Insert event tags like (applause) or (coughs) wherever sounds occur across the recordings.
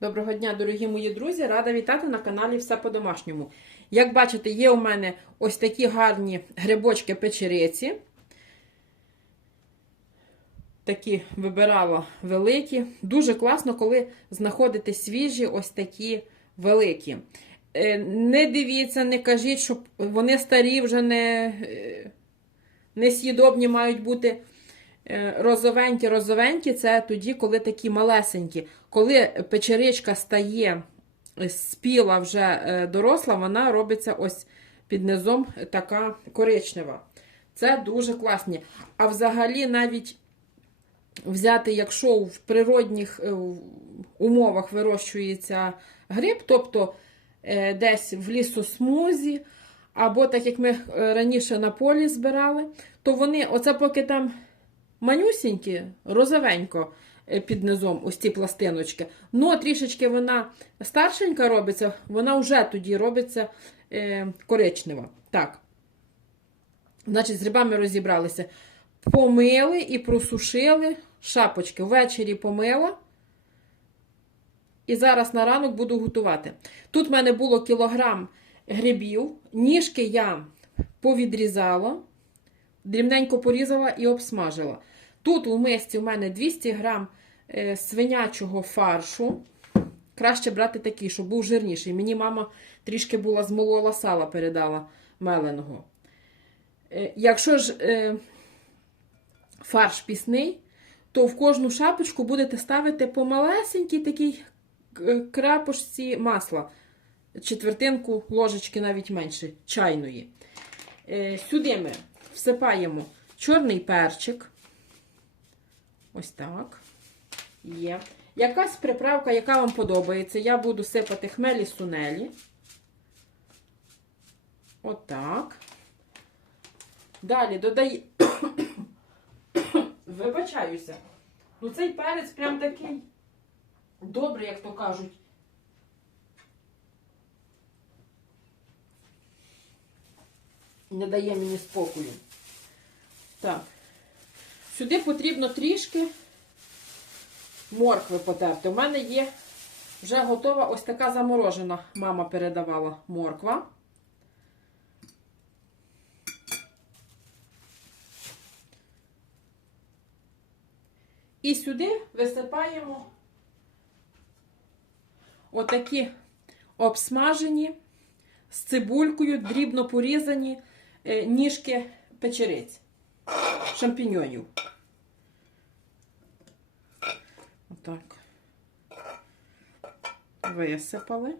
Доброго дня, дорогі мої друзі! Рада вітати на каналі Все по-домашньому. Як бачите, є у мене ось такі гарні грибочки печериці. Такі вибирала великі. Дуже класно, коли знаходите свіжі ось такі великі. Е, Не дивіться, не кажіть, що вони старі вже не, е, несъїдобні мають бути. Е, Розовенькі, розовенькі це тоді, коли такі малесенькі. Коли печеричка стає е, спіла вже е, доросла, вона робиться ось під низом така коричнева. Це дуже класні. А взагалі, навіть взяти, якщо в природних е, умовах вирощується гриб, тобто десь в лісосмузі, або так як ми раніше на полі збирали, то вони, оце поки там манюсінькі, розовенько е, під низом, ось ці пластиночки. Ну, трішечки вона старшенька робиться, вона вже тоді робиться е, коричнева. Так. Значить, з грибами розібралися. Помили і просушили шапочки. Ввечері помила. І зараз на ранок буду готувати. Тут в мене було кілограм грибів. Ніжки я повідрізала, дрібненько порізала і обсмажила. Тут у мисці у мене 200 грам е, свинячого фаршу. Краще брати такий, щоб був жирніший. Мені мама трішки була змолола сала, передала меленого. Е, Якщо ж е, фарш пісний, то в кожну шапочку будете ставити по малесенькій такій крапочці масла. Четвертинку ложечки навіть менше, чайної. Сюди ми всипаємо чорний перчик. Ось так. Є. Якась приправка, яка вам подобається. Я буду сипати хмелі сунелі. Отак. Далі додаю. (coughs) Вибачаюся. Ну цей перець прям такий добрий, як то кажуть. Не дає мені спокою. Так. Сюди потрібно трішки моркви потерти. У мене є вже готова ось така заморожена. Мама передавала морква. І сюди висипаємо отакі обсмажені з цибулькою, дрібно порізані е, ніжки печериць, шампіньонів. Отак. Висипали.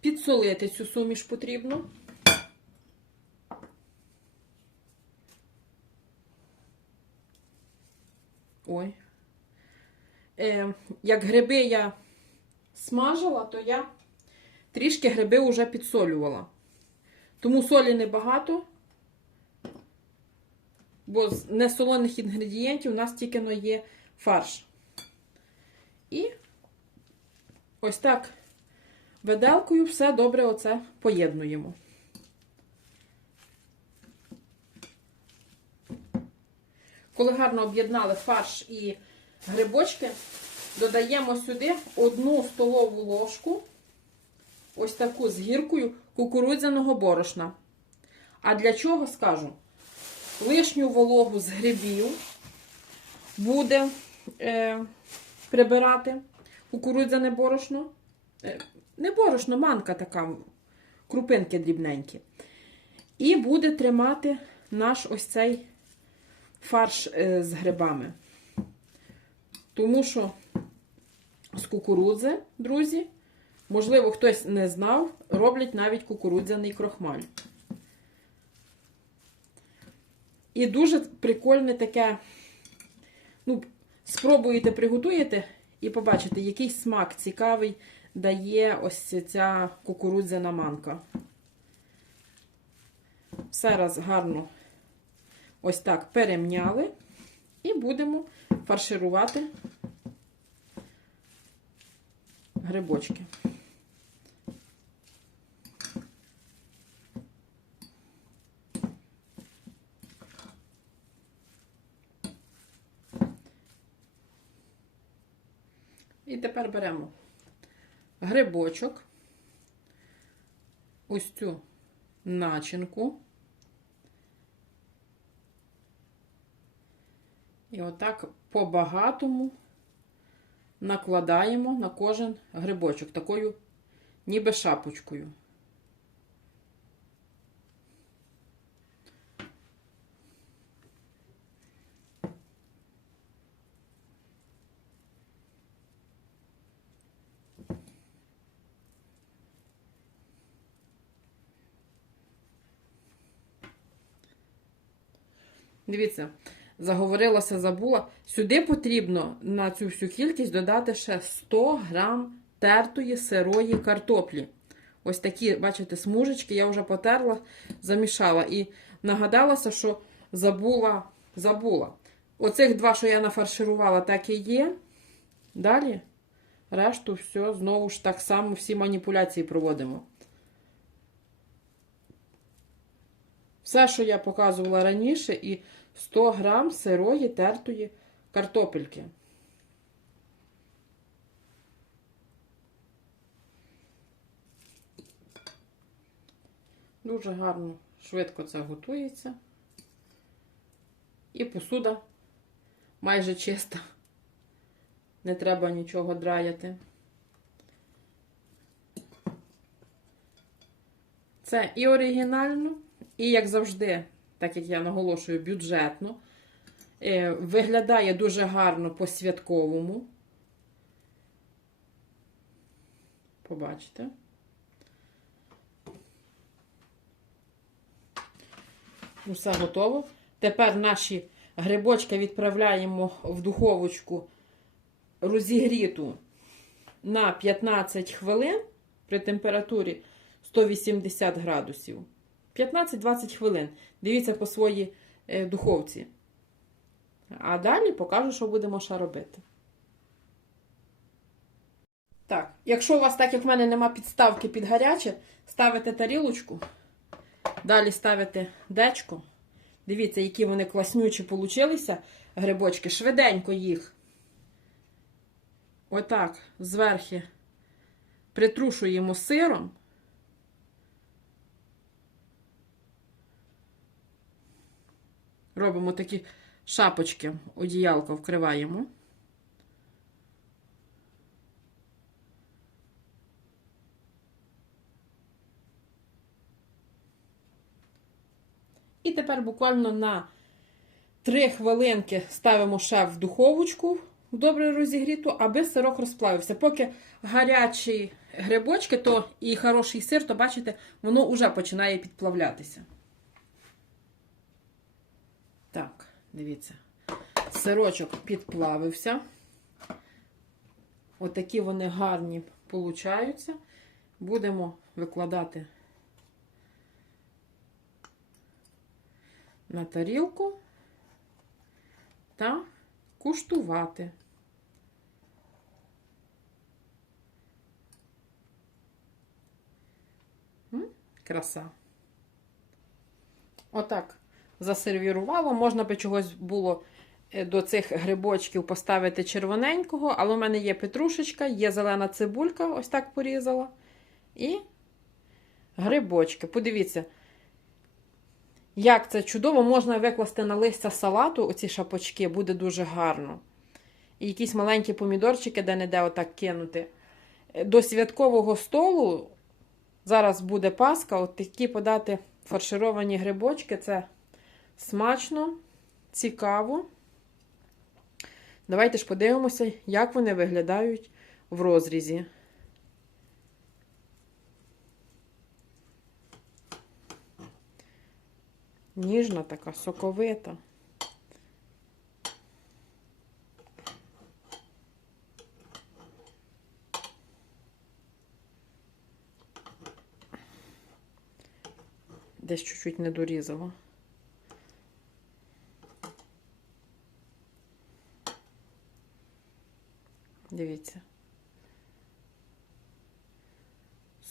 Підсолити цю суміш потрібно. Ой. Е, як гриби я смажила, то я трішки гриби вже підсолювала. Тому солі небагато, бо з несолоних інгредієнтів у нас тільки но є фарш. І ось так виделкою все добре оце поєднуємо. Коли гарно об'єднали фарш і грибочки, додаємо сюди одну столову ложку, ось таку з гіркою кукурудзяного борошна. А для чого скажу? Лишню вологу з грибів буде е, прибирати кукурудзяне борошно. Е, не борошно, манка така, крупинки дрібненькі. І буде тримати наш ось цей фарш е, з грибами. Тому що з кукурудзи, друзі, можливо, хтось не знав, роблять навіть кукурудзяний крохмаль. І дуже прикольне таке, ну, спробуєте, приготуєте і побачите, який смак цікавий дає ось ця кукурудзяна манка. Все раз гарно ось так перемняли і будемо фарширувати грибочки. І тепер беремо грибочок, ось цю начинку. І отак по-багатому накладаємо на кожен грибочок, такою ніби шапочкою. Дивіться, заговорилася, забула. Сюди потрібно на цю всю кількість додати ще 100 грам тертої сирої картоплі. Ось такі, бачите, смужечки я вже потерла, замішала. І нагадалася, що забула. забула. Оцих два, що я нафарширувала, так і є. Далі решту все, знову ж так само всі маніпуляції проводимо. Все, що я показувала раніше, і 100 грам сирої тертої картопельки. Дуже гарно, швидко це готується. І посуда майже чиста. Не треба нічого драяти. Це і оригінально, і, як завжди, так як я наголошую, бюджетно. Е, Виглядає дуже гарно по-святковому. Побачите. Усе готово. Тепер наші грибочки відправляємо в духовочку розігріту на 15 хвилин при температурі 180 градусів. 15-20 хвилин. Дивіться по своїй е, духовці. А далі покажу, що будемо ще робити. Так, якщо у вас, так як в мене нема підставки під гаряче, ставите тарілочку, далі ставите дечко. Дивіться, які вони класнючі получилися грибочки. Швиденько їх. Отак, зверхи притрушуємо сиром. Робимо такі шапочки, одіялко вкриваємо. І тепер буквально на 3 хвилинки ставимо ще в духовочку в добре розігріту, аби сирок розплавився. Поки гарячі грибочки, то і хороший сир, то бачите, воно вже починає підплавлятися. Так, дивіться, сирочок підплавився. Отакі вони гарні получаються. Будемо викладати на тарілку та куштувати. Краса. Отак засервірувала. Можна би чогось було е, до цих грибочків поставити червоненького, але у мене є петрушечка, є зелена цибулька, ось так порізала. І грибочки. Подивіться, як це чудово, можна викласти на листя салату оці шапочки, буде дуже гарно. І якісь маленькі помідорчики, де-не-де отак кинути. До святкового столу зараз буде паска, от такі подати фаршировані грибочки. Це смачно, цікаво. Давайте ж подивимося, як вони виглядають в розрізі. Ніжна така, соковита. Десь чуть-чуть не дорізала. Дивіться.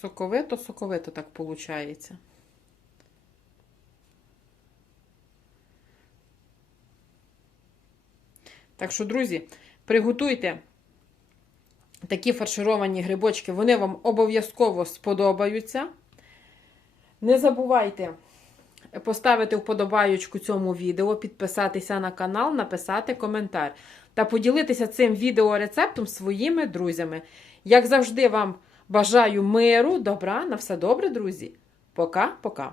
Соковито, соковито так виходить. Так що, друзі, приготуйте такі фаршировані грибочки, вони вам обов'язково сподобаються. Не забувайте поставити вподобаючку цьому відео, підписатися на канал, написати коментар та поділитися цим відеорецептом своїми друзями. Як завжди, вам бажаю миру, добра, на все добре, друзі. Пока-пока.